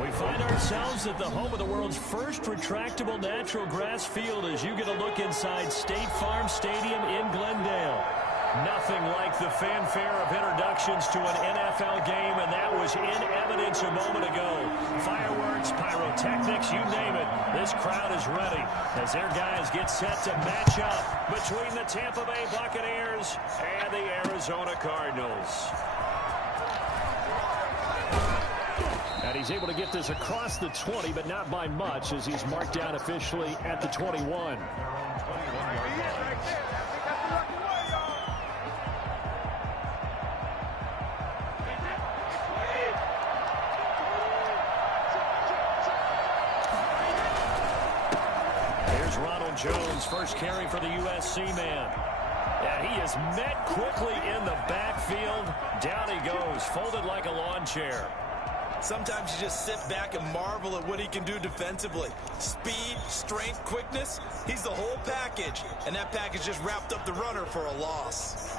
We find ourselves at the home of the world's first retractable natural grass field as you get a look inside State Farm Stadium in Glendale. Nothing like the fanfare of introductions to an NFL game, and that was in evidence a moment ago. Fireworks, pyrotechnics, you name it. This crowd is ready as their guys get set to match up between the Tampa Bay Buccaneers and the Arizona Cardinals. And he's able to get this across the 20, but not by much, as he's marked down officially at the 21. Here's Ronald Jones, first carry for the USC man. And he is met quickly in the backfield. Down he goes, folded like a lawn chair. Sometimes you just sit back and marvel at what he can do defensively. Speed, strength, quickness, he's the whole package. And that package just wrapped up the runner for a loss.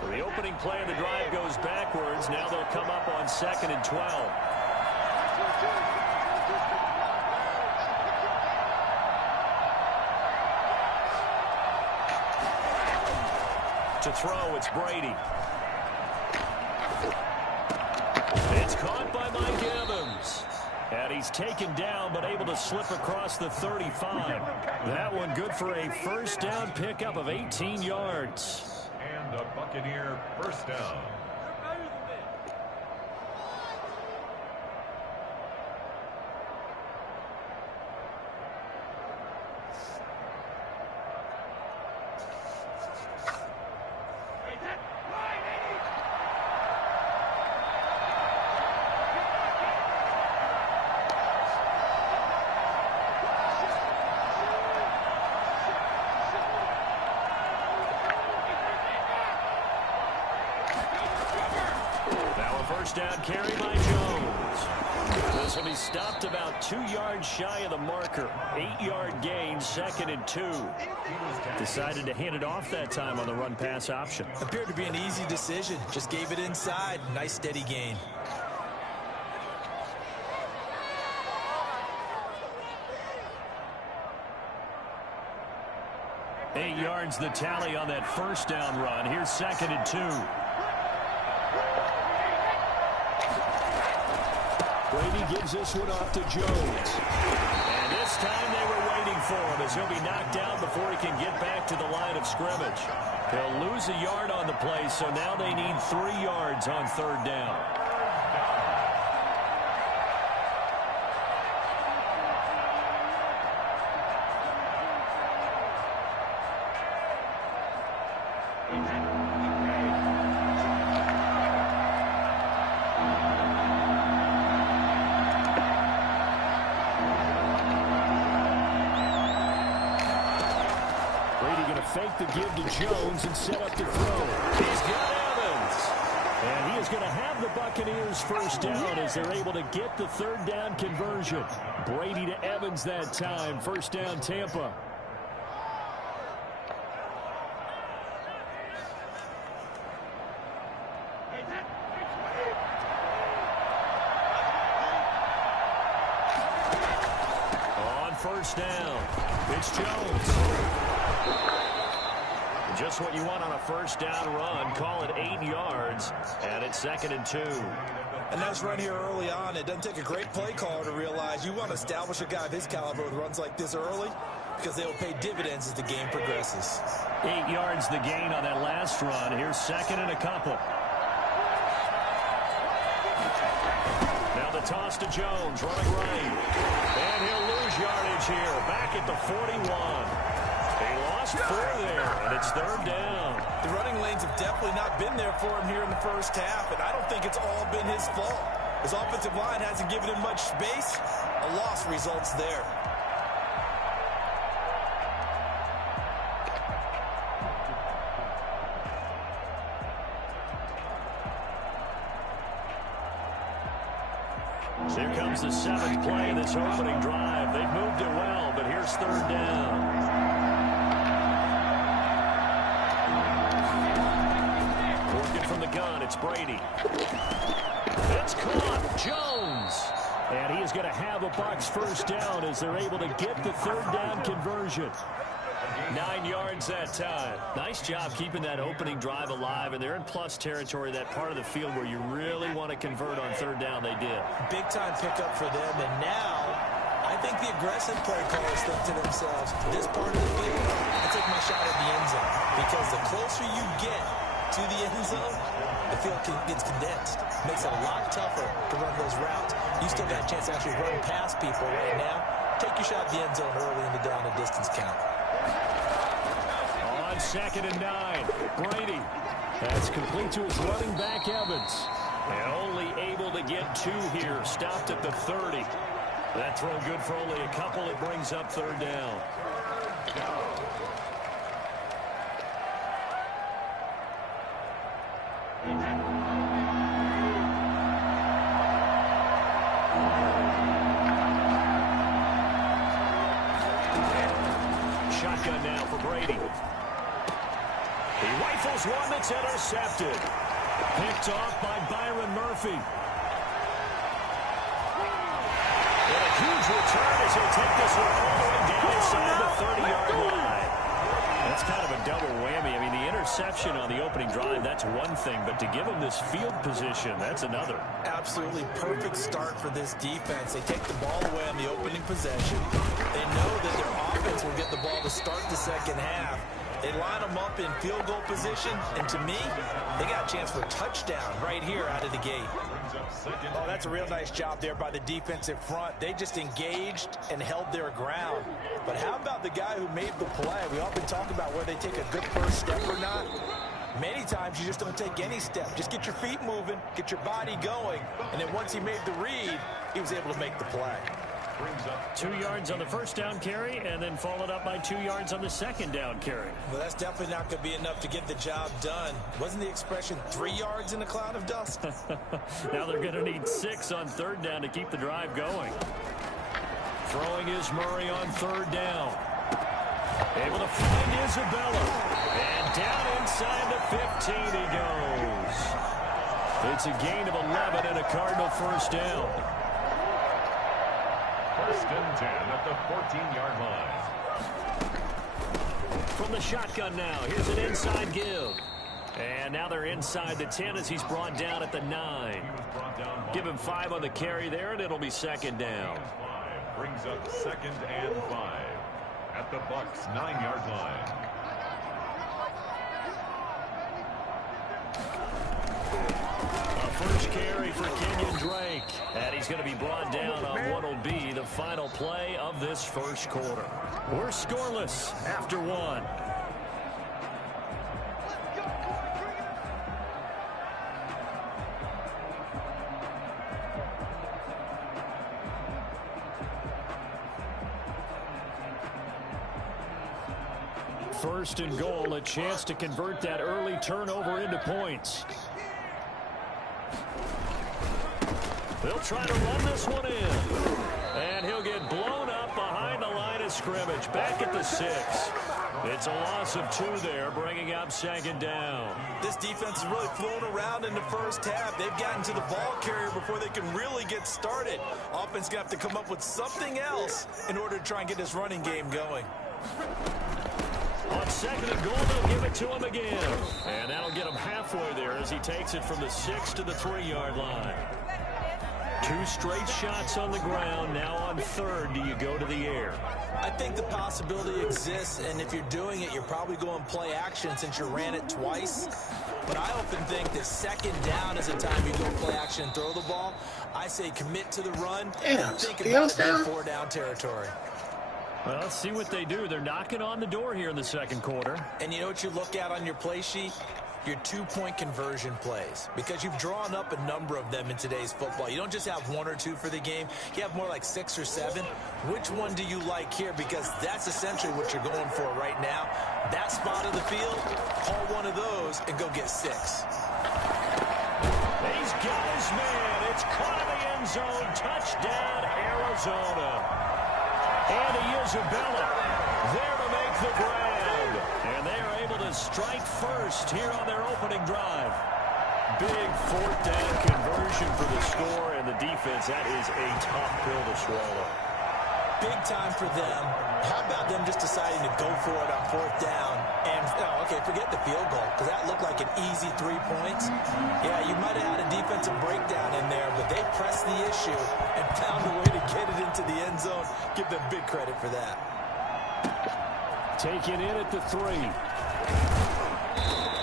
So the opening play of the drive goes backwards. Now they'll come up on 2nd and 12. To throw, it's Brady. It's caught by Mike Evans. And he's taken down, but able to slip across the 35. That one good for a first down pickup of 18 yards. And a Buccaneer first down. First down carry by Jones. This will be stopped about 2 yards shy of the marker. 8-yard gain, 2nd and 2. Decided to hand it off that time on the run-pass option. Appeared to be an easy decision. Just gave it inside. Nice steady gain. Eight yards the tally on that first down run. Here's 2nd and 2. Brady gives this one off to Jones. And this time they were waiting for him as he'll be knocked down before he can get back to the line of scrimmage. He'll lose a yard on the play, so now they need 3 yards on 3rd down. Fake the give to Jones and set up to throw. He's got Evans. And he is going to have the Buccaneers first down as they're able to get the 3rd down conversion. Brady to Evans that time. First down, Tampa. On first down, it's Jones. Just what you want on a first down run. Call it 8 yards, and it's 2nd and 2. A nice run here early on. It doesn't take a great play caller to realize you want to establish a guy of his caliber with runs like this early because they will pay dividends as the game progresses. 8 yards the gain on that last run. Here's 2nd and a couple. Now the toss to Jones, running right. And he'll lose yardage here. Back at the 41. They lost 4 there, and it's 3rd down. The running lanes have definitely not been there for him here in the first half, and I don't think it's all been his fault. His offensive line hasn't given him much space. A loss results there. So here comes the 7th play of this opening drive. They've moved it well, but here's 3rd down. From the gun, it's Brady. It's caught. Jones. And he is going to have a Bucs first down as they're able to get the 3rd down conversion. 9 yards that time. Nice job keeping that opening drive alive, and they're in plus territory, that part of the field where you really want to convert on 3rd down. They did. Big time pickup for them, and now I think the aggressive play callers think to themselves, this part of the field, I take my shot at the end zone, because the closer you get to the end zone, the field gets condensed. Makes it a lot tougher to run those routes. You still got a chance to actually run past people right now. Take your shot at the end zone early in the down and distance count. On 2nd and 9, Brady. That's complete to his running back, Evans. And only able to get 2 here. Stopped at the 30. That throw good for only a couple. It brings up 3rd down. Shotgun now for Brady. He rifles one that's intercepted. Picked off by Byron Murphy. And a huge return as he'll take this one all the way down inside the 30-yard line. That's kind of a double whammy. I mean, the interception on the opening drive, that's one thing, but to give them this field position, that's another. Absolutely perfect start for this defense. They take the ball away on the opening possession. They know that their offense will get the ball to start the second half. They line them up in field goal position, and to me, they got a chance for a touchdown right here out of the gate. Oh, that's a real nice job there by the defensive front. They just engaged and held their ground. But how about the guy who made the play? We often talk about whether they take a good first step or not. Many times you just don't take any step. Just get your feet moving, get your body going, and then once he made the read, he was able to make the play. 2 yards on the first down carry, and then followed up by 2 yards on the second down carry. Well, that's definitely not going to be enough to get the job done. Wasn't the expression 3 yards in a cloud of dust? Now they're going to need 6 on third down to keep the drive going. Throwing is Murray on third down. Able to find Isabella. And down inside the 15 he goes. It's a gain of 11 and a Cardinal first down. First and 10 at the 14-yard line. From the shotgun now, here's an inside give. And now they're inside the 10 as he's brought down at the 9. Give him 5 on the carry there, and it'll be second down. Brings up second and 5 at the Bucs' 9-yard line. First carry for Kenyon Drake. And he's going to be brought down on what will be the final play of this first quarter. We're scoreless after 1. First and goal, a chance to convert that early turnover into points. They'll try to run this one in. And he'll get blown up behind the line of scrimmage. Back at the 6. It's a loss of 2 there, bringing up second down. This defense is really flown around in the first half. They've gotten to the ball carrier before they can really get started. Offense going to have to come up with something else in order to try and get this running game going. On second and goal, they'll give it to him again. And that'll get him halfway there as he takes it from the 6 to the 3-yard line. 2 straight shots on the ground. Now on third, do you go to the air? I think the possibility exists, and if you're doing it, you're probably going play action since you ran it twice. But I often think that second down is the time you go play action and throw the ball. I say commit to the run. Think about it in 4-down territory. Well, let's see what they do. They're knocking on the door here in the second quarter. And you know what you look at on your play sheet? Your 2-point conversion plays, because you've drawn up a number of them in today's football. You don't just have 1 or 2 for the game. You have more like 6 or 7. Which one do you like here? Because that's essentially what you're going for right now. That spot of the field, call one of those and go get 6. He's got his man. It's caught in the end zone. Touchdown, Arizona. Andy Isabella there to make the grab. And they are able to strike first here on their opening drive. Big 4th down conversion for the score, and the defense, that is a tough pill to swallow. Big time for them. How about them just deciding to go for it on 4th down? And, okay, forget the field goal, because that looked like an easy 3 points. Yeah, you might have had a defensive breakdown in there, but they pressed the issue and found a way to get it into the end zone. Give them big credit for that. Taken in at the 3.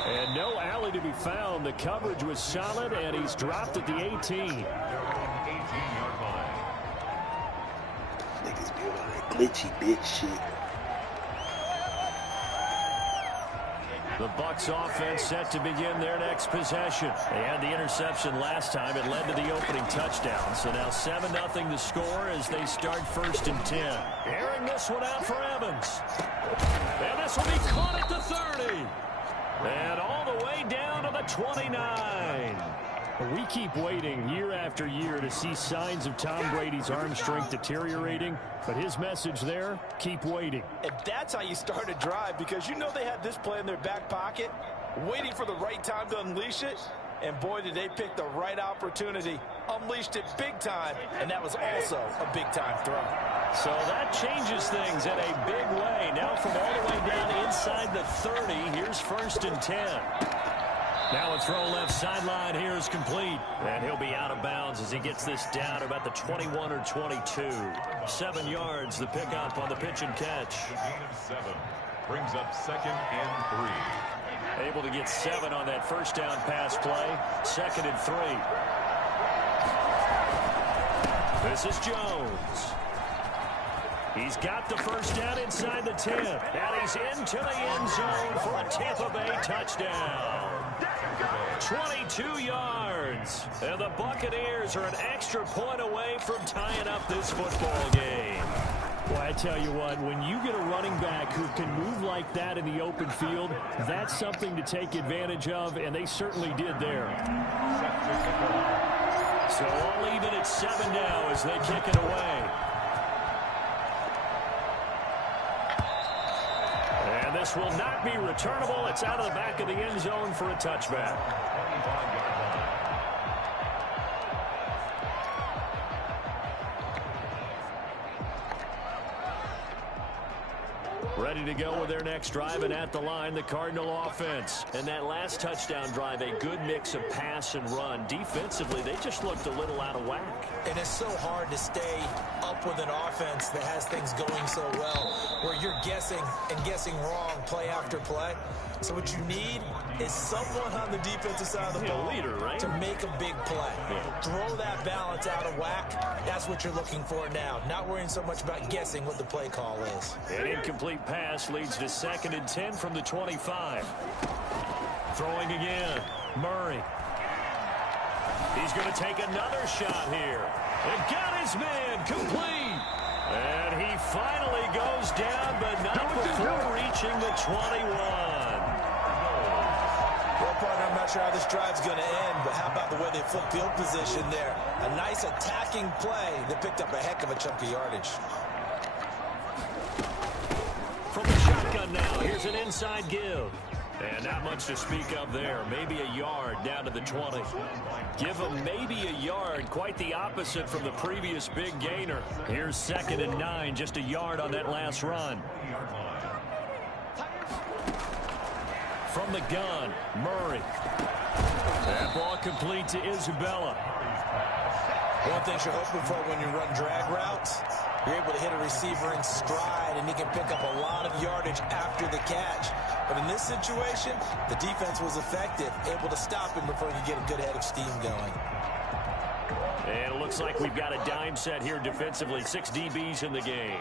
And no alley to be found. The coverage was solid, and he's dropped at the 18. 18-yard line. Niggas be on that glitchy bitch shit. The Bucs offense set to begin their next possession. They had the interception last time. It led to the opening touchdown. So now 7-0 the score as they start 1st and 10. Airing this one out for Evans. And this will be caught at the 30. And all the way down to the 29. We keep waiting year after year to see signs of Tom Brady's arm strength deteriorating, but his message there, keep waiting. And that's how you start a drive, because you know they had this play in their back pocket, waiting for the right time to unleash it. And boy, did they pick the right opportunity. Unleashed it big time, and that was also a big-time throw. So that changes things in a big way. Now from all the way down inside the 30. Here's 1st and 10. Now a throw left sideline here is complete. And he'll be out of bounds as he gets this down about the 21 or 22. 7 yards, the pickup on the pitch and catch. Gain of 7 brings up 2nd and 3. Able to get 7 on that first down pass play. 2nd and 3. This is Jones. He's got the first down inside the 10. And he's into the end zone for a Tampa Bay touchdown. 22 yards. And the Buccaneers are an extra point away from tying up this football game. Well, I tell you what, when you get a running back who can move like that in the open field, that's something to take advantage of, and they certainly did there. So all even at 7 now as they kick it away. And this will not be returnable. It's out of the back of the end zone for a touchback. Ready to go with their next drive, and at the line, the Cardinal offense. And that last touchdown drive, a good mix of pass and run. Defensively, they just looked a little out of whack. And it's so hard to stay up with an offense that has things going so well, where you're guessing and guessing wrong play after play. So what you need is someone on the defensive side of the ball leader, right? to make a big play. Yeah. Throw that balance out of whack. That's what you're looking for now. Not worrying so much about guessing what the play call is. An incomplete pass leads to 2nd and 10 from the 25. Throwing again. Murray. He's going to take another shot here. And got his man complete. And he finally goes down, but not before reaching the 21. Well, partner, I'm not sure how this drive's going to end, but how about the way they flip field position there? A nice attacking play that picked up a heck of a chunk of yardage. From the shotgun now, here's an inside give. And not much to speak of there. Maybe a yard down to the 20. Give him maybe a yard. Quite the opposite from the previous big gainer. Here's 2nd and 9, just a yard on that last run. From the gun, Murray. That ball complete to Isabella. One thing you're hoping for when you run drag routes, you're able to hit a receiver in stride, and he can pick up a lot of yardage after the catch. But in this situation, the defense was effective, able to stop him before he could get a good head of steam going. And it looks like we've got a dime set here defensively. 6 DBs in the game.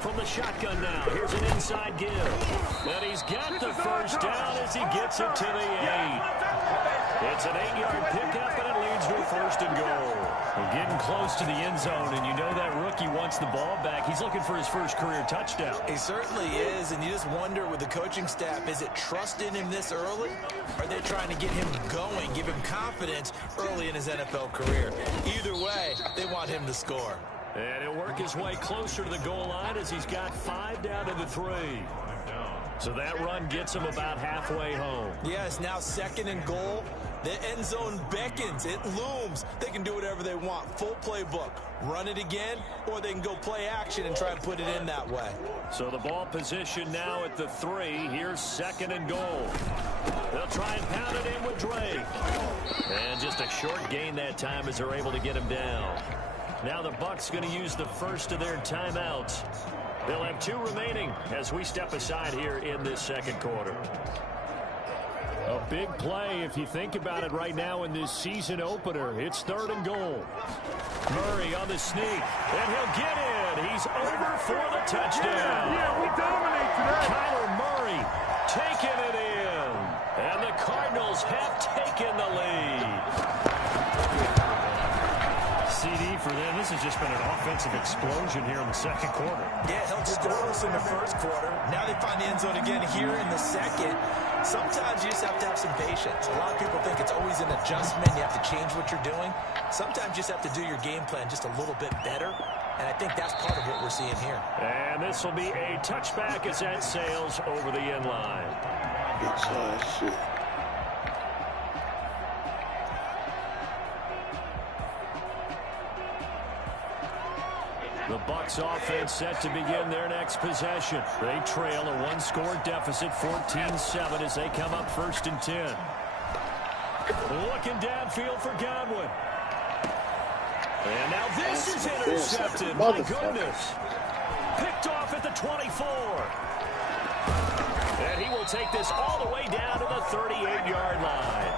From the shotgun now, here's an inside give. And he's got the first down as he gets it to the 8. It's an 8-yard pickup, and it leads to a 1st and goal. We're getting close to the end zone, and you know that rookie wants the ball back. He's looking for his first career touchdown. He certainly is, and you just wonder with the coaching staff, is it trust in him this early? Or are they trying to get him going, give him confidence early in his NFL career? Either way, they want him to score. And he'll work his way closer to the goal line as he's got 5 down to the 3. So that run gets him about halfway home. Yes, now 2nd and goal. The end zone beckons. It looms. They can do whatever they want. Full playbook. Run it again, or they can go play action and try and put it in that way. So the ball position now at the 3. Here's 2nd and goal. They'll try and pound it in with Drake. And just a short gain that time as they're able to get him down. Now the Bucs going to use the first of their timeouts. They'll have 2 remaining as we step aside here in this 2nd quarter. A big play if you think about it right now in this season opener. It's 3rd and goal. Murray on the sneak, and he'll get in. He's over for the touchdown. Yeah, we dominate today. Kyler Murray taking it in. And the Cardinals have taken the lead. CD for them. This has just been an offensive explosion here in the 2nd quarter. Yeah, held scoreless in the 1st quarter. Now they find the end zone again here in the 2nd. Sometimes you just have to have some patience. A lot of people think it's always an adjustment. You have to change what you're doing. Sometimes you just have to do your game plan just a little bit better. And I think that's part of what we're seeing here. And this will be a touchback as that sails over the end line. Bitch ass shit. The Bucs offense set to begin their next possession. They trail a one-score deficit, 14-7, as they come up 1st and 10. Looking downfield for Godwin. And now this is intercepted. My goodness. Picked off at the 24. And he will take this all the way down to the 38-yard line.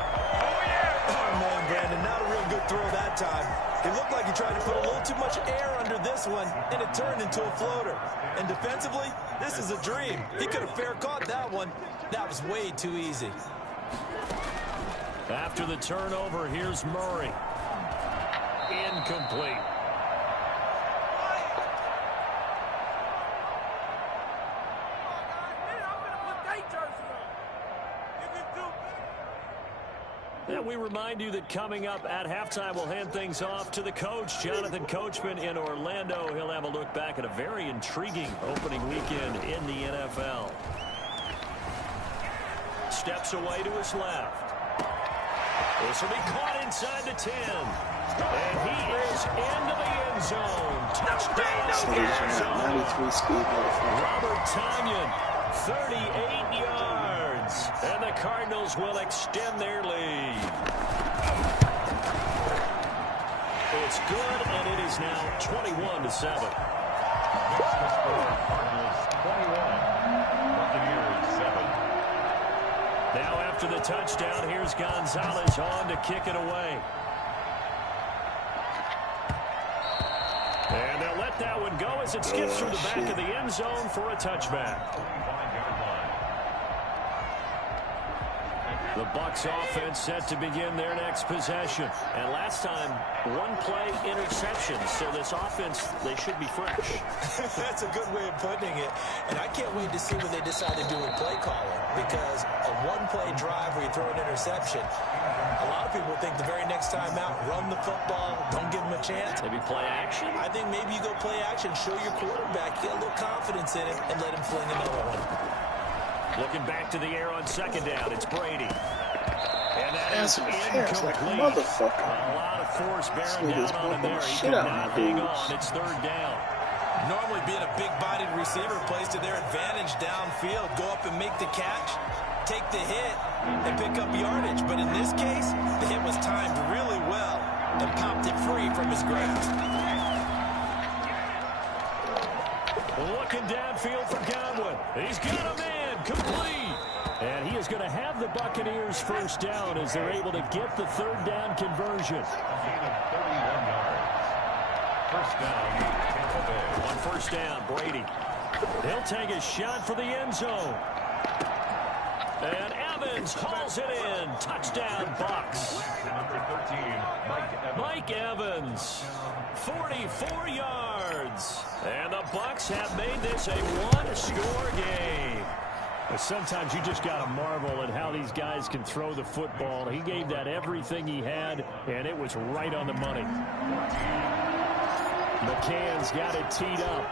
Oh, man, Brandon, not a real good throw that time. It looked like he tried to put a little too much air under this one, and it turned into a floater. And defensively, this is a dream. He could have fair caught that one. That was way too easy. After the turnover, here's Murray. Incomplete. And we remind you that coming up at halftime, we'll hand things off to the coach, Jonathan Coachman in Orlando. He'll have a look back at a very intriguing opening weekend in the NFL. Steps away to his left. This will be caught inside the 10. And he is into the end zone. Touchdown, end zone. Robert Tonyan, 38 yards. And the Cardinals will extend their lead. It's good, and it is now 21-7. Cardinals 21, Buccaneers 7. Now after the touchdown, here's Gonzalez on to kick it away. And they'll let that one go as it skips through the back of the end zone for a touchback. The Bucs offense set to begin their next possession. And last time, one-play interception. So this offense, they should be fresh. That's a good way of putting it. And I can't wait to see what they decide to do with play calling. Because a one-play drive where you throw an interception, a lot of people think the very next time out, run the football, don't give them a chance. Maybe play action? I think maybe you go play action, show your quarterback, get a little confidence in it, and let him fling another one. Looking back to the air on 2nd down, it's Brady. And that is like a incomplete. motherfucker. A lot of force bearing down on him there. He could not hang on. It's 3rd down. Normally being a big-bodied receiver plays to their advantage downfield. Go up and make the catch, take the hit, and pick up yardage. But in this case, the hit was timed really well and popped it free from his grasp. Looking downfield for Godwin. He's got a man. Complete. And he is going to have the Buccaneers 1st down as they're able to get the 3rd down conversion. Gain of 31 yards. 1st down, Tampa Bay. On 1st down, Brady. He'll take a shot for the end zone. And Evans hauls it in. Touchdown, Bucs. Number 13, Mike Evans, 44 yards. And the Bucs have made this a one-score game. But sometimes you just got to marvel at how these guys can throw the football. He gave that everything he had, and it was right on the money. McCann's got it teed up.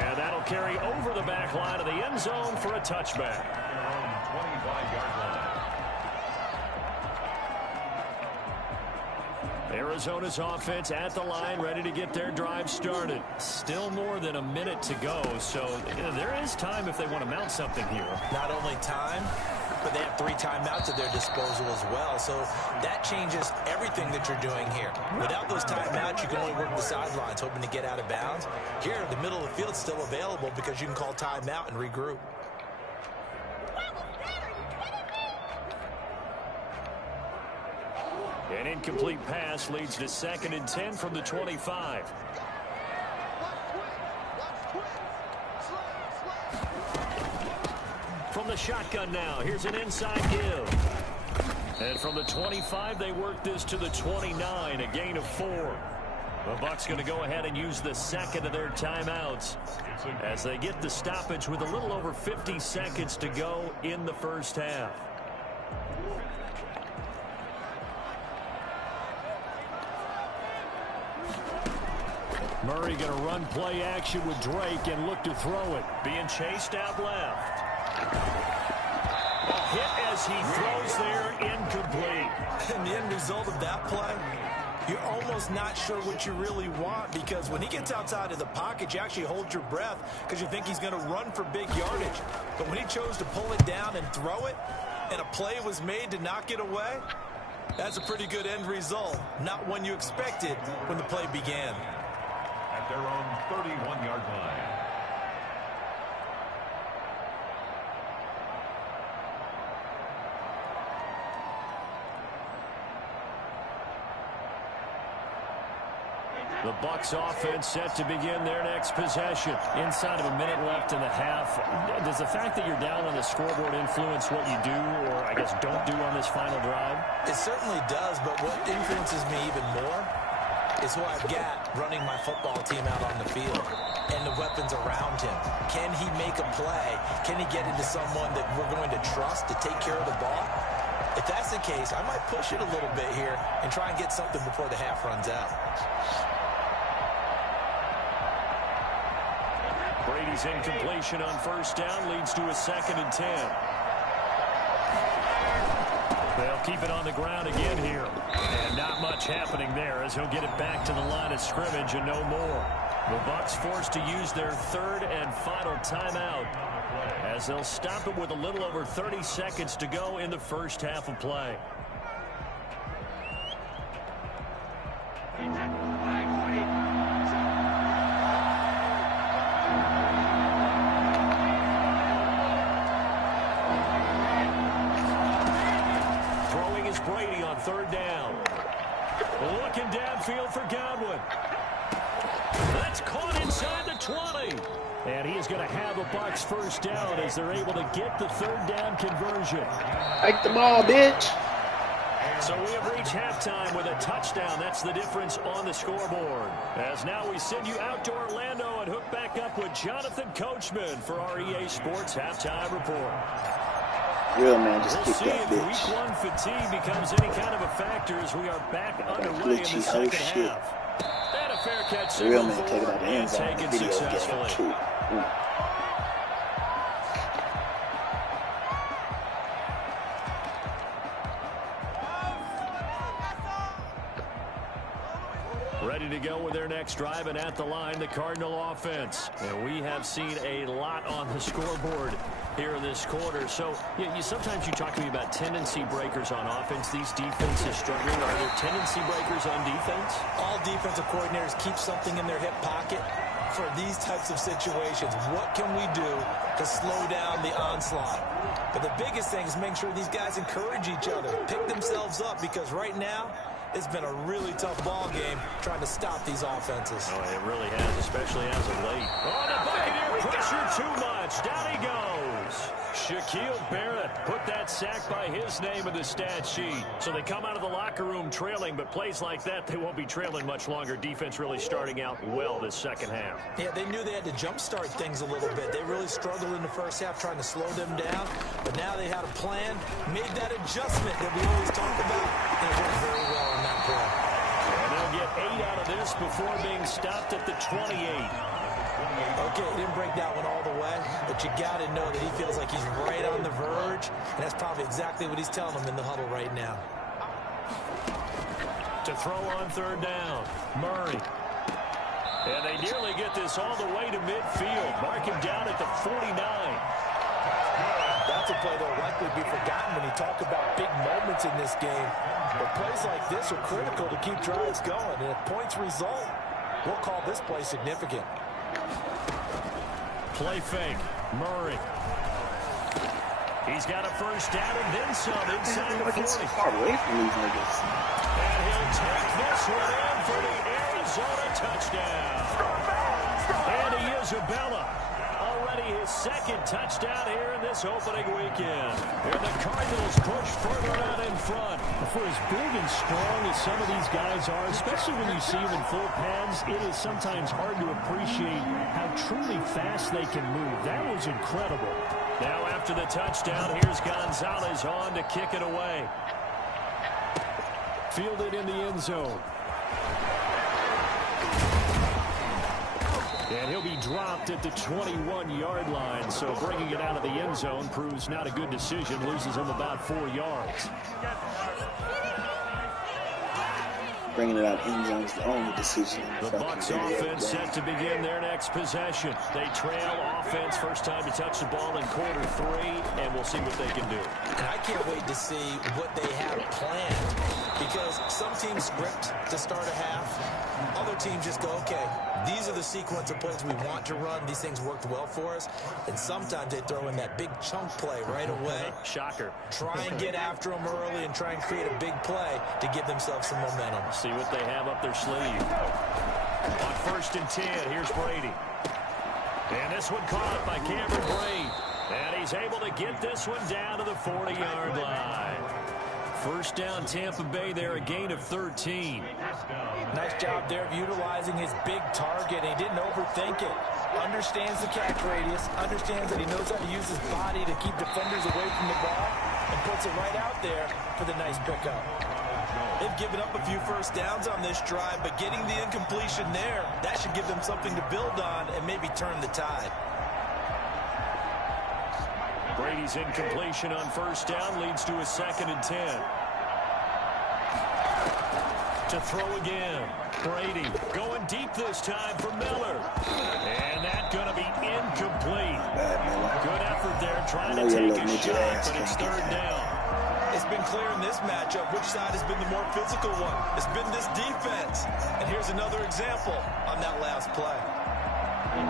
And that'll carry over the back line of the end zone for a touchback. 25-yard line. Arizona's offense at the line, ready to get their drive started. Still more than a minute to go, so there is time if they want to mount something here. Not only time, but they have 3 timeouts at their disposal as well. So that changes everything that you're doing here. Without those timeouts, you can only work the sidelines, hoping to get out of bounds. Here, the middle of the field's still available because you can call timeout and regroup. An incomplete pass leads to 2nd and 10 from the 25. From the shotgun now, here's an inside give. And from the 25, they work this to the 29, a gain of 4. The Bucs going to go ahead and use the 2nd of their timeouts as they get the stoppage with a little over 50 seconds to go in the 1st half. Murray going to run play action with Drake and look to throw it. Being chased out left. A hit as he throws there, incomplete. And the end result of that play, you're almost not sure what you really want, because when he gets outside of the pocket, you actually hold your breath because you think he's going to run for big yardage. But when he chose to pull it down and throw it, and a play was made to knock it away, that's a pretty good end result. Not one you expected when the play began. At their own 31-yard line. The Bucs offense set to begin their next possession. Inside of a minute left in the half. Does the fact that you're down on the scoreboard influence what you do, or I guess don't do on this final drive? It certainly does, but what influences me even more is who I've got running my football team out on the field and the weapons around him. Can he make a play? Can he get into someone that we're going to trust to take care of the ball? If that's the case, I might push it a little bit here and try and get something before the half runs out. Brady's incompletion on first down leads to a 2nd and 10. They'll keep it on the ground again here. And not much happening there as he'll get it back to the line of scrimmage and no more. The Bucs forced to use their 3rd and final timeout as they'll stop it with a little over 30 seconds to go in the first half of play. Throwing is Brady on 3rd down. Looking downfield for Godwin. That's caught inside the 20. And he is going to have a Bucs first down as they're able to get the 3rd down conversion. Take the ball, bitch. So we have reached halftime with a touchdown. That's the difference on the scoreboard. As now we send you out to Orlando and hook back up with Jonathan Coachman for our EA Sports Halftime Report. Real man, just We'll kick see that if bitch. week 1 fatigue becomes any kind of a factor as we are back underway in the glitchy second shit. half. And a fair catch Real signal man, take it forward out the and end zone. taken Video game successfully. too. Ready to go with their next drive, and at the line, the Cardinal offense. And we have seen a lot on the scoreboard here in this quarter. So sometimes you talk to me about tendency breakers on offense. These defenses struggling. Are there tendency breakers on defense? All defensive coordinators keep something in their hip pocket for these types of situations. What can we do to slow down the onslaught? But the biggest thing is making sure these guys encourage each other, pick themselves up, because right now it's been a really tough ball game trying to stop these offenses. Oh, it really has, especially as of late. Oh, the Buccaneer pressure too much. Down he goes. Shaquille Barrett put that sack by his name in the stat sheet. So they come out of the locker room trailing, but plays like that, they won't be trailing much longer. Defense really starting out well this second half. Yeah, they knew they had to jumpstart things a little bit. They really struggled in the first half trying to slow them down, but now they had a plan, made that adjustment that we always talk about, and it worked very well on that play. And they'll get 8 out of this before being stopped at the 28. Okay, he didn't break that one all the way, but you got to know that he feels like he's right on the verge, and that's probably exactly what he's telling them in the huddle right now. To throw on 3rd down, Murray. And they nearly get this all the way to midfield. Mark him down at the 49. That's a play that will likely be forgotten when you talk about big moments in this game. But plays like this are critical to keep drives going. And if points result, we'll call this play significant. Play fake. Murray. He's got a first down and then some inside the 40. Far away from these niggas. And he'll take this one in for the Arizona touchdown. Andy Isabella. Already his 2nd touchdown here in this opening weekend. And the Cardinals push further out in front. For as big and strong as some of these guys are, especially when you see them in full pads, it is sometimes hard to appreciate how truly fast they can move. That was incredible. Now after the touchdown, here's Gonzalez on to kick it away. Fielded in the end zone. And he'll be dropped at the 21-yard line, so bringing it out of the end zone proves not a good decision. Loses him about 4 yards. Bringing it out end zone is the only decision. The Bucs offense set to begin their next possession. They trail offense, first time to touch the ball in quarter 3, and we'll see what they can do. And I can't wait to see what they have planned, because some teams script to start a half. Other teams just go, okay, these are the sequence of plays we want to run. These things worked well for us. And sometimes they throw in that big chunk play right away. Shocker. Try and get after them early and try and create a big play to give themselves some momentum. See what they have up their sleeve. On 1st and 10, here's Brady. And this one caught by Cameron Brate. And he's able to get this one down to the 40-yard line. First down, Tampa Bay there, a gain of 13. Nice job there of utilizing his big target. He didn't overthink it. Understands the catch radius. Understands that he knows how to use his body to keep defenders away from the ball. And puts it right out there for the nice pickup. They've given up a few first downs on this drive, but getting the incompletion there, that should give them something to build on and maybe turn the tide. Brady's incompletion on first down leads to a 2nd and 10. To throw again. Brady going deep this time for Miller. And that's going to be incomplete. Good effort there trying to take a shot, but it's 3rd down. It's been clear in this matchup which side has been the more physical one. It's been this defense. And here's another example on that last play.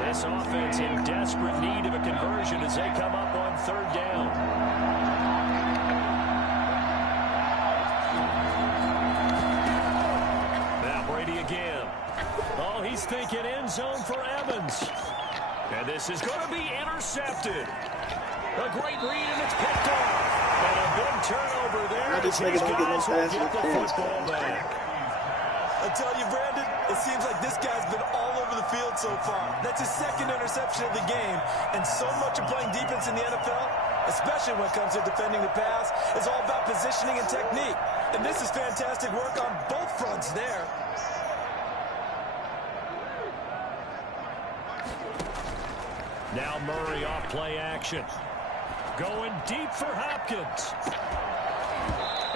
This offense in desperate need of a conversion as they come up on 3rd down. Now Brady again. Oh, he's thinking end zone for Evans. And this is going to be intercepted. A great read, and it's picked off. And a big turnover there. These guys will get the football back. I tell you, Brandon, it seems like this guy's been all over the field so far. That's his 2nd interception of the game. And so much of playing defense in the NFL, especially when it comes to defending the pass, is all about positioning and technique. And this is fantastic work on both fronts there. Now Murray off play action. Going deep for Hopkins.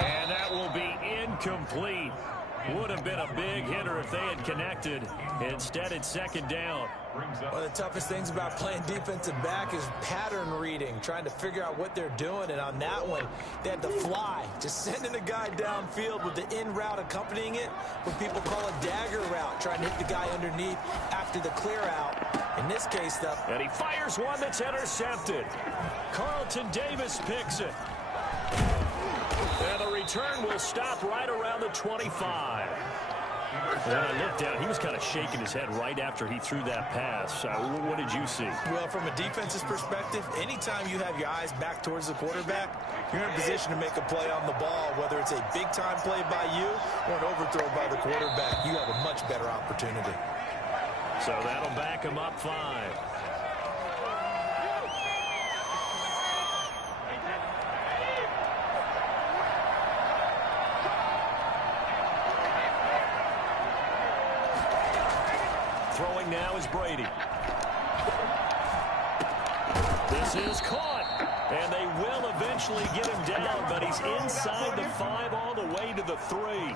And that will be incomplete. Would have been a big hitter if they had connected. Instead, it's 2nd down. One of the toughest things about playing defensive back is pattern reading, trying to figure out what they're doing. And on that one, they had to fly, just sending a guy downfield with the in route accompanying it, what people call a dagger route, trying to hit the guy underneath after the clear out. In this case, though. And he fires one that's intercepted. Carlton Davis picks it. And the return will stop right around the 25. When I looked down, he was kind of shaking his head right after he threw that pass. What did you see? Well, from a defense's perspective, anytime you have your eyes back towards the quarterback, you're in a position to make a play on the ball, whether it's a big-time play by you or an overthrow by the quarterback. You have a much better opportunity. So that'll back him up 5. Throwing now is Brady. This is caught. And they will eventually get him down, but he's inside the 5 all the way to the 3.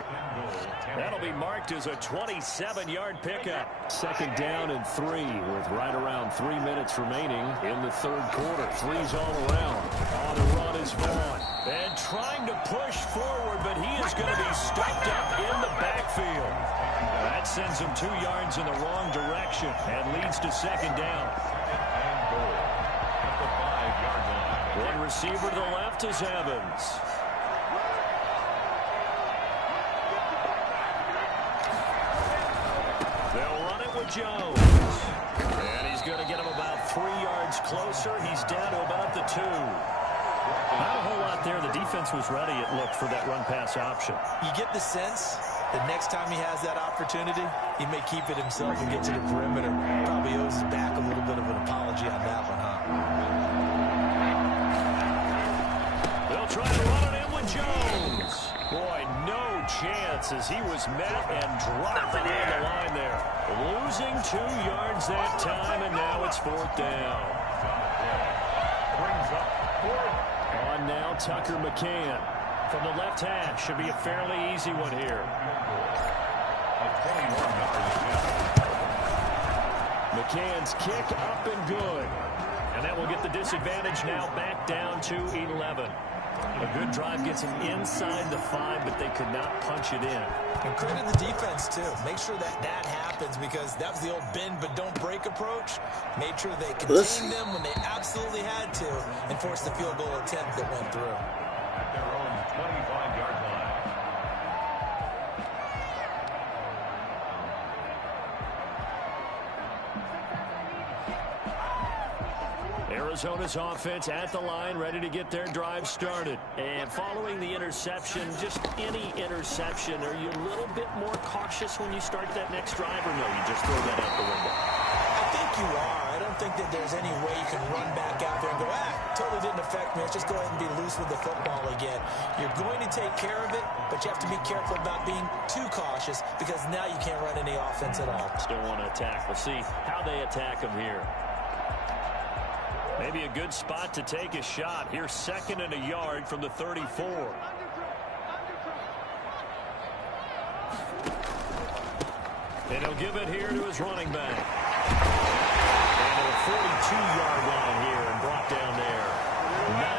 That'll be marked as a 27-yard pickup. 2nd down and 3 with right around 3 minutes remaining in the 3rd quarter. 3's all around. On the run is Vaughn. And trying to push forward, but he is going to be stopped up in the backfield. That sends him 2 yards in the wrong direction and leads to 2nd down. One receiver to the left is Evans. They'll run it with Jones. And he's going to get him about 3 yards closer. He's down to about the 2. Not a whole lot there. The defense was ready, it looked, for that run-pass option. You get the sense that next time he has that opportunity, he may keep it himself and get to the perimeter. Probably owes his back a little bit of an apology on that one, huh? They'll try to run it in with Jones. Boy, no chance as he was met and dropped behind the line there. losing 2 yards that time, and now it's 4th down. Brings up 4th. On now, Tucker McCann from the left hash. Should be a fairly easy one here. A 21-yard attempt. McCann's kick up and good. And that will get the disadvantage now back down to 11. A good drive gets them inside the 5, but they could not punch it in. And credit the defense, too. Make sure that happens, because that was the old bend but don't break approach. Made sure they contained them when they absolutely had to and forced the field goal attempt that went through. At their own 25-yard line. Arizona's offense at the line, ready to get their drive started. And following the interception, just any interception, are you a little bit more cautious when you start that next drive, or no, you just throw that out the window? I think you are. I don't think that there's any way you can run back out there and go, totally didn't affect me. Let's just go ahead and be loose with the football again. You're going to take care of it, but you have to be careful about being too cautious, because now you can't run any offense at all. Still want to attack. We'll see how they attack them here. Maybe a good spot to take a shot. Here's 2nd and a yard from the 34. And he'll give it here to his running back. And a 42-yard line here and brought down there.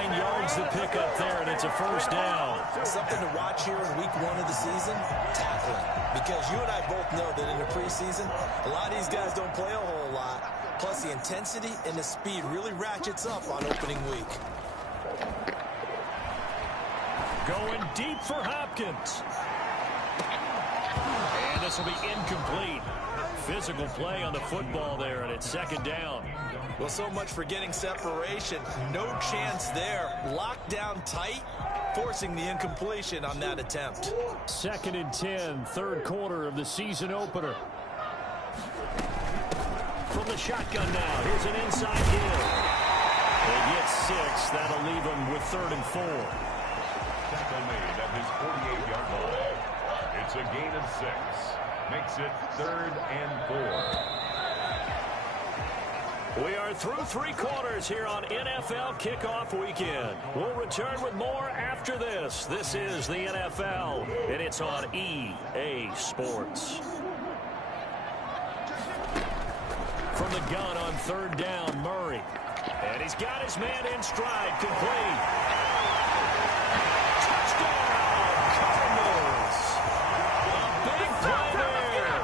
9 yards to pick up there, and it's a 1st down. Something to watch here in week 1 of the season, tackling. Because you and I both know that in the preseason, a lot of these guys don't play a whole lot. Plus, the intensity and the speed really ratchets up on opening week. Going deep for Hopkins. And this will be incomplete. Physical play on the football there, and it's 2nd down. Well, so much for getting separation. No chance there. Locked down tight, forcing the incompletion on that attempt. 2nd and 10, 3rd quarter of the season opener. From the shotgun now, here's an inside hill. They get 6. That'll leave them with 3rd and 4. Tackle made at his 48-yard line. It's a gain of 6. Makes it 3rd and 4. We are through 3 quarters here on NFL Kickoff Weekend. We'll return with more after this. This is the NFL, and it's on EA Sports. From the gun on 3rd down, Murray. And he's got his man in stride, complete. Touchdown, Cardinals. A big play there.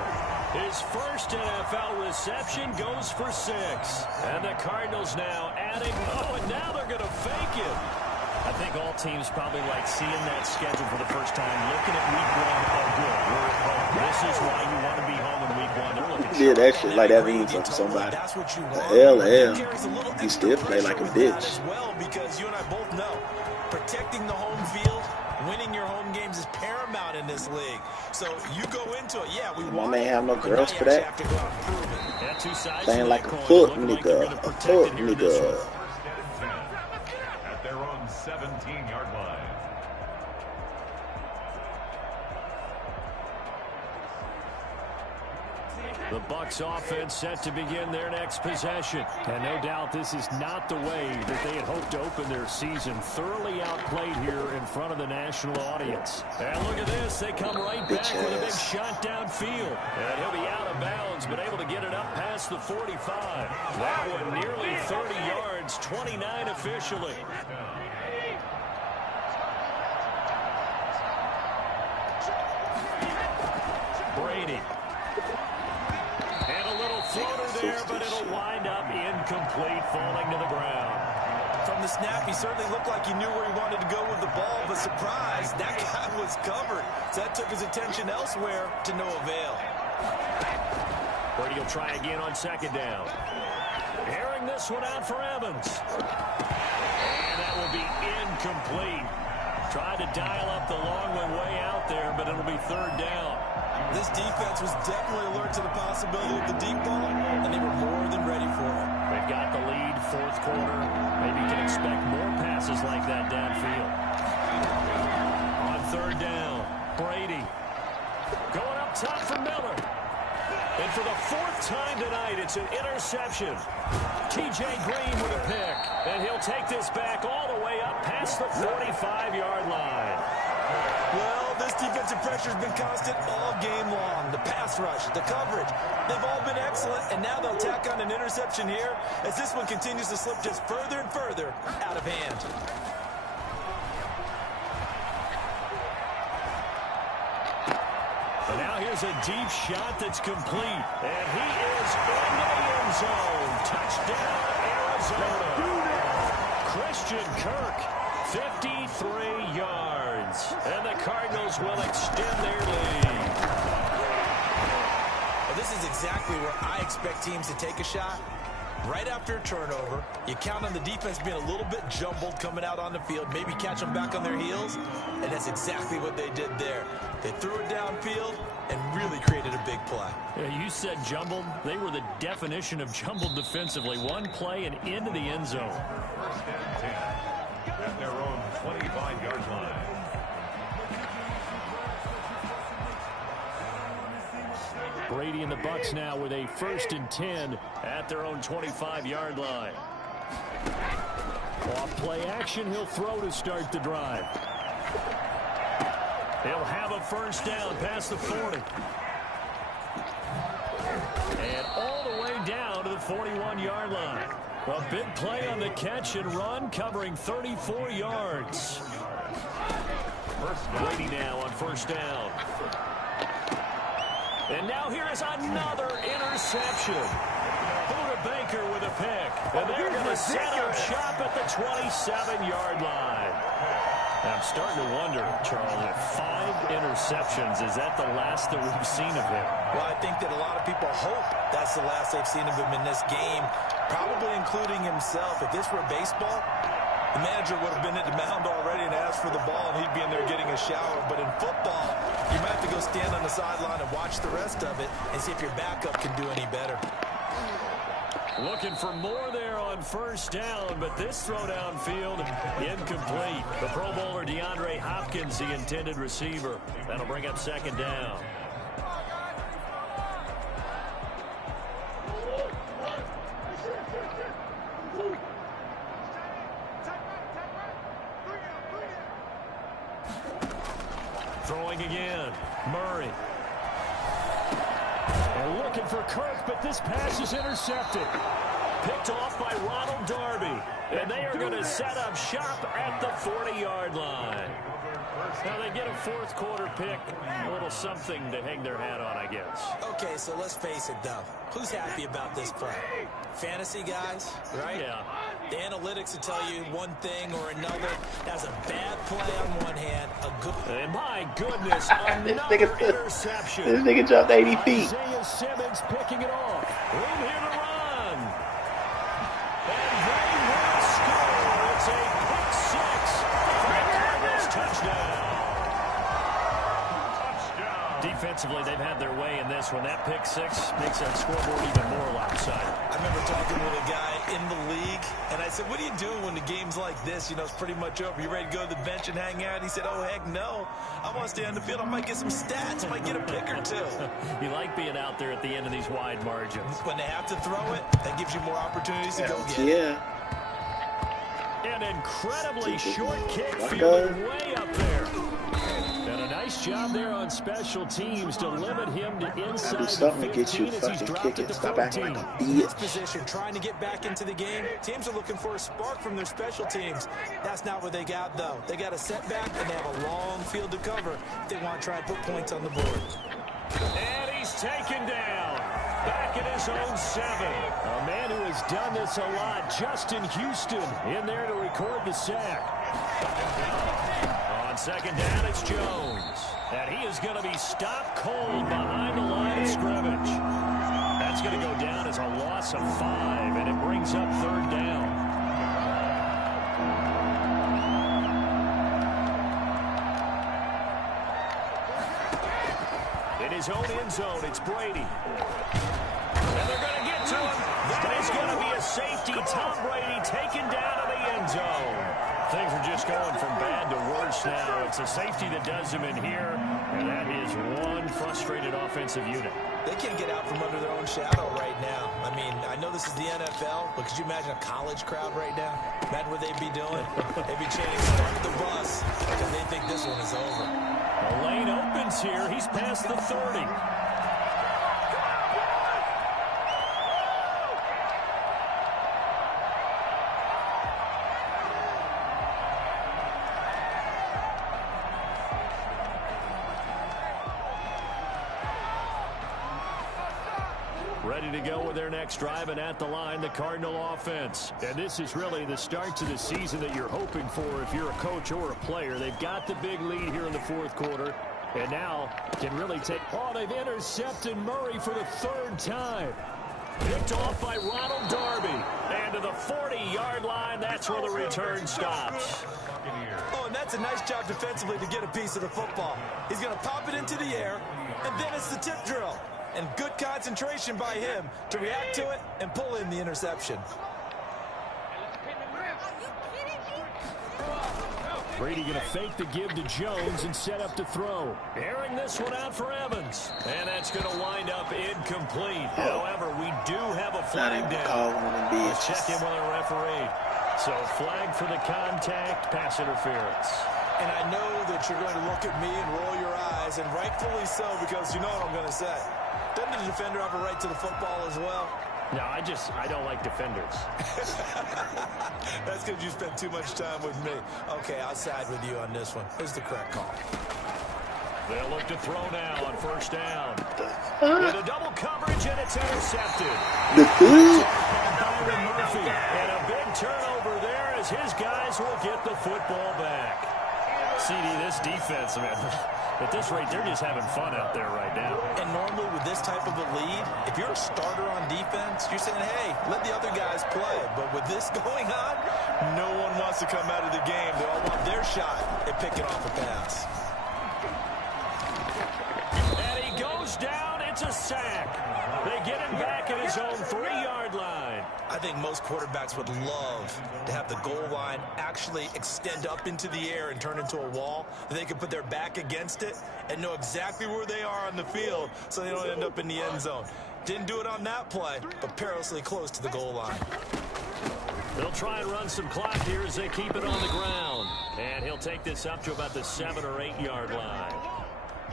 His first NFL reception goes for 6. And the Cardinals now adding, and now they're going to fake it. I think all teams probably like seeing that schedule for the first time, looking at week 1, good, we're at home. This is why you want to be home in week 1. They're looking Yeah, that shit like that means something to somebody. You still play like a bitch. As well, because you and I both know, protecting the home field, winning your home games is paramount in this league. So you go into it, we My man have no girls for that. Playing like a foot nigga. A foot nigga. At their own 17-yard line. The Bucs offense set to begin their next possession. And no doubt this is not the way that they had hoped to open their season. Thoroughly outplayed here in front of the national audience. And look at this. They come right back with a big shot downfield. And he'll be out of bounds, but able to get it up past the 45. That one nearly 30 yards, 29 officially. Brady. Floater there, but it'll wind up incomplete, falling to the ground. From the snap, he certainly looked like he knew where he wanted to go with the ball, but surprise, that guy was covered. So that took his attention elsewhere to no avail. Brady will try again on 2nd down. Airing this one out for Evans. And that will be incomplete. Tried to dial up the long one way out there, but it'll be 3rd down. This defense was definitely alert to the possibility of the deep ball, and they were more than ready for it. They've got the lead, 4th quarter. Maybe you can expect more passes like that downfield. On 3rd down, Brady. Going up top for Miller. And for the 4th time tonight, it's an interception. T.J. Green with a pick. And he'll take this back all the way up past the 45-yard line. Well, this defensive pressure has been constant all game long. The pass rush, the coverage, they've all been excellent, and now they'll tack on an interception here as this one continues to slip just further and further out of hand. And now here's a deep shot that's complete. And he is in the end zone. Touchdown, Arizona. Christian Kirk, 53 yards. And the Cardinals will extend their lead. Well, this is exactly where I expect teams to take a shot. Right after a turnover, you count on the defense being a little bit jumbled coming out on the field, maybe catch them back on their heels, and that's exactly what they did there. They threw it downfield and really created a big play. Yeah, you said jumbled. They were the definition of jumbled defensively. One play and into the end zone. 1st and 10 at their own 25-yard line. Brady and the Bucs now with a 1st and 10 at their own 25-yard line. Off play action, he'll throw to start the drive. He'll have a 1st down past the 40. And all the way down to the 41-yard line. A big play on the catch and run, covering 34 yards. Brady now on 1st down. And now here is another interception. Buda Baker with a pick. And they're going to set up shop at the 27-yard line. I'm starting to wonder, Charles, if 5 interceptions, is that the last that we've seen of him? Well, I think that a lot of people hope that's the last they've seen of him in this game, probably including himself. If this were baseball, the manager would have been at the mound already and asked for the ball, and he'd be in there getting a shower. But in football, you might have to go stand on the sideline and watch the rest of it and see if your backup can do any better. Looking for more there on 1st down, but this throw downfield incomplete. The Pro Bowler DeAndre Hopkins, the intended receiver. That'll bring up 2nd down. Throwing again, Murray. And looking for Kirk, but this pass is intercepted. Picked off by Ronald Darby. And they are going to set up shop at the 40-yard line. Now they get a 4th quarter pick. A little something to hang their hat on, I guess. Okay, so let's face it, though. Who's happy about this play? Fantasy guys, right? Yeah. The analytics will tell you one thing or another. That's a bad play on one hand, a good... And my goodness, another interception. This nigga jumped 80 feet. Isaiah Simmons picking it off. Room here to run. And they will score. It's a pick 6 for the Cardinals touchdown. Defensively, they've had their way in this one. That pick 6 makes that scoreboard even more lopsided. I remember talking with a guy in the league, and I said, what are you doing when the game's like this? You know, it's pretty much over. You ready to go to the bench and hang out? He said, oh, heck no. I want to stay on the field. I might get some stats. I might get a pick or 2. You like being out there at the end of these wide margins. When they have to throw it, that gives you more opportunities to go get it. Yeah. An incredibly short kick fielded way up there. And a nice job there on special teams to limit him to inside the 15 as he's dropped at the 14. This position, trying to get back into the game. Teams are looking for a spark from their special teams. That's not what they got, though. They got a setback, and they have a long field to cover if they want to try and put points on the board. And he's taken down. Back at his own 7. A man who has done this a lot, Justin Houston, in there to record the sack. On 2nd down, it's Jones. And he is going to be stopped cold behind the line of scrimmage. That's going to go down as a loss of 5, and it brings up 3rd down. In his own end zone, it's Brady. And they're going to get to him. That is going to be a safety. Tom Brady taken down to the end zone. Things are just going from bad to worse now. It's a safety that does him in here, and that is one frustrated offensive unit. They can't get out from under their own shadow right now. I mean, I know this is the NFL, but could you imagine a college crowd right now? Imagine what they'd be doing. They'd be chanting, "Start the bus," because they think this one is over. The lane opens here. He's past the 30. Ready to go with their next drive, and at the line, the Cardinal offense. And this is really the start to the season that you're hoping for if you're a coach or a player. They've got the big lead here in the fourth quarter, and now can really take... Oh, they've intercepted Murray for the third time. Picked off by Ronald Darby. And to the 40-yard line, that's where the return stops. Oh, and that's a nice job defensively to get a piece of the football. He's going to pop it into the air, and then it's the tip drill. And good concentration by him to react to it and pull in the interception. Brady going to fake the give to Jones and set up to throw. Airing this one out for Evans. And that's going to wind up incomplete. However, we do have a flag down. Let's check in with our referee. So flag for the contact, pass interference. And I know that you're going to look at me and roll your eyes, and rightfully so, because you know what I'm going to say. Doesn't the defender have a right to the football as well? No, I don't like defenders. That's because you spent too much time with me. Okay, I'll side with you on this one. Here's the correct call. They'll look to throw now on first down. With a double coverage, and it's intercepted. Byron Murphy. And a big turnover there as his guys will get the football back. CD, this defense, man, at this rate, they're just having fun out there right now. And normally with this type of a lead, if you're a starter on defense, you're saying, hey, let the other guys play. But with this going on, no one wants to come out of the game. They all want their shot at picking off a pass. And he goes down. It's a sack. They get him back at his own 3-yard line. I think most quarterbacks would love to have the goal line actually extend up into the air and turn into a wall. They can put their back against it and know exactly where they are on the field so they don't end up in the end zone. Didn't do it on that play, but perilously close to the goal line. They'll try and run some clock here as they keep it on the ground. And he'll take this up to about the 7- or 8-yard line.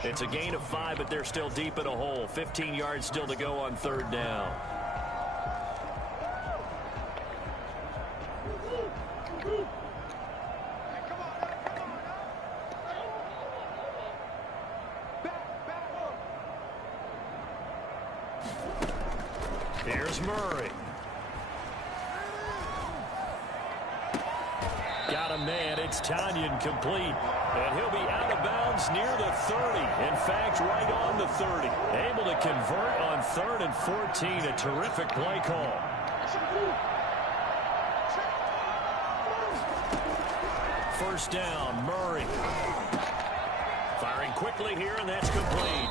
It's a gain of 5, but they're still deep in a hole. 15 yards still to go on third down. Here's Murray. Got a man. It's Tanyan complete. And he'll be out of bounds near the 30. In fact, right on the 30. Able to convert on 3rd and 14. A terrific play call. First down, Murray. Firing quickly here, and that's complete.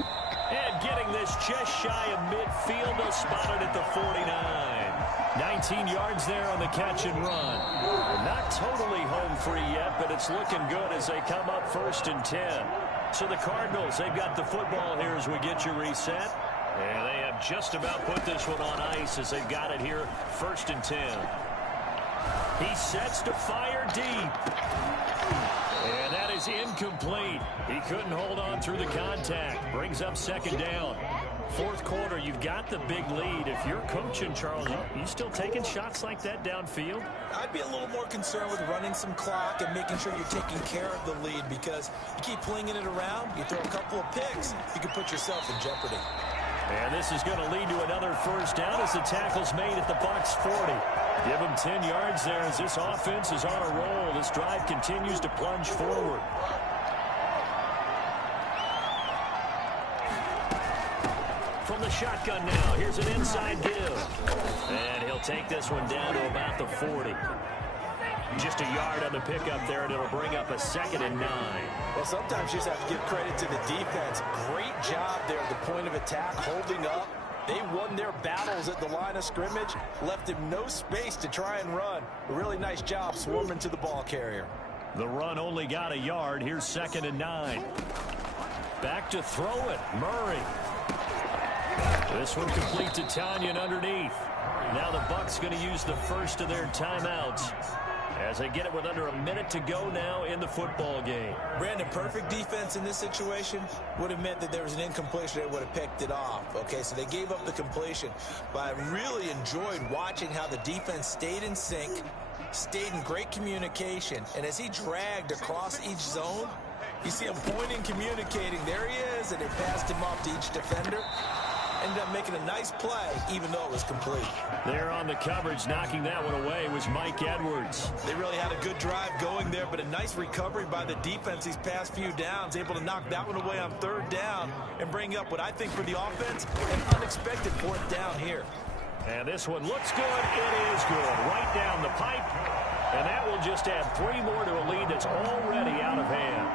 And getting this just shy of midfield. They'll spot it at the 49. 19 yards there on the catch and run. Not totally home free yet, but it's looking good as they come up 1st and 10. So the Cardinals, they've got the football here as we get you reset. And they have just about put this one on ice as they've got it here 1st and 10. He sets to fire deep. And that is incomplete. He couldn't hold on through the contact. Brings up 2nd down. 4th quarter, you've got the big lead. If you're coaching, Charles, you still taking shots like that downfield? I'd be a little more concerned with running some clock and making sure you're taking care of the lead, because you keep flinging it around, you throw a couple of picks, you can put yourself in jeopardy. And this is going to lead to another first down as the tackle's made at the Bucs 40. Give them 10 yards there as this offense is on a roll. This drive continues to plunge forward. From the shotgun now, here's an inside give. And he'll take this one down to about the 40. Just a yard on the pickup there, and it'll bring up a 2nd and 9. Well, sometimes you just have to give credit to the defense. Great job there at the point of attack, holding up. They won their battles at the line of scrimmage, left him no space to try and run. A really nice job swarming to the ball carrier. The run only got a yard. Here's 2nd and 9. Back to throw it, Murray. This one complete to Tanyan underneath. Now the Bucs going to use the first of their timeouts as they get it with under a minute to go now in the football game. Brandon, perfect defense in this situation would have meant that there was an incompletion. They would have picked it off. Okay, so they gave up the completion. But I really enjoyed watching how the defense stayed in sync, stayed in great communication. And as he dragged across each zone, you see him pointing, communicating. There he is, and they passed him off to each defender. Ended up making a nice play, even though it was complete. There on the coverage, knocking that one away was Mike Edwards. They really had a good drive going there, but a nice recovery by the defense these past few downs, able to knock that one away on third down and bring up what I think for the offense, an unexpected fourth down here. And this one looks good. It is good. Right down the pipe. And that will just add 3 more to a lead that's already out of hand.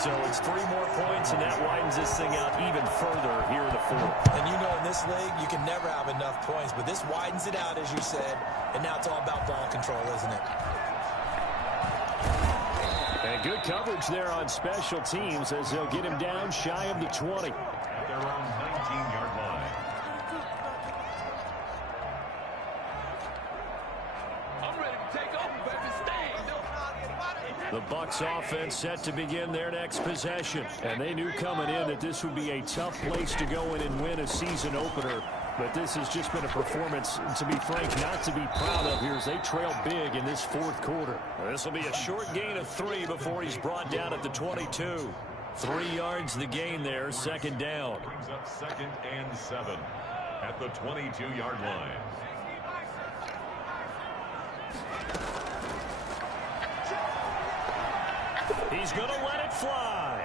So it's 3 more points, and that widens this thing out even further here in the fourth. And you know, in this league, you can never have enough points, but this widens it out, as you said, and now it's all about ball control, isn't it? And good coverage there on special teams as they'll get him down shy of the 20. At their own 19-yard line. The Bucs offense set to begin their next possession. And they knew coming in that this would be a tough place to go in and win a season opener. But this has just been a performance, to be frank, not to be proud of here as they trail big in this fourth quarter. This will be a short gain of 3 before he's brought down at the 22. 3 yards the gain there, second down. Brings up 2nd and 7 at the 22-yard line. He's going to let it fly.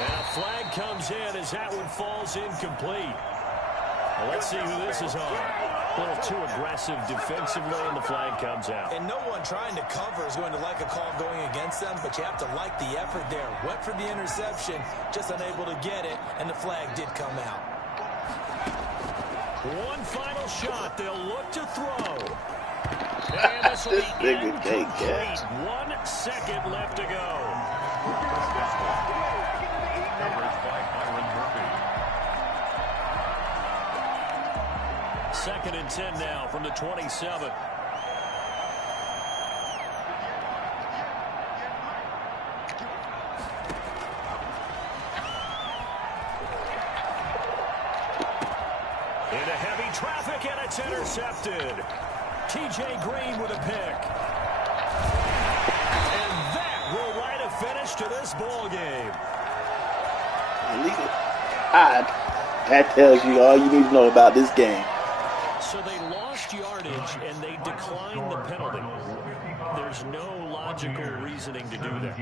And a flag comes in as that one falls incomplete. Well, let's see who this is on. A little too aggressive defensively, and the flag comes out. And no one trying to cover is going to like a call going against them, but you have to like the effort there. Went for the interception, just unable to get it, and the flag did come out. One final shot. They'll look to throw. And this will be incomplete. 1 second left to go. Coverage by Byron Murphy. 2nd and 10 now from the 27. Into heavy traffic, and it's intercepted. T.J. Green with a pick. And that will write a finish to this ball game. That tells you all you need to know about this game. So they lost yardage, and they declined the penalty. There's no logical reasoning to do that.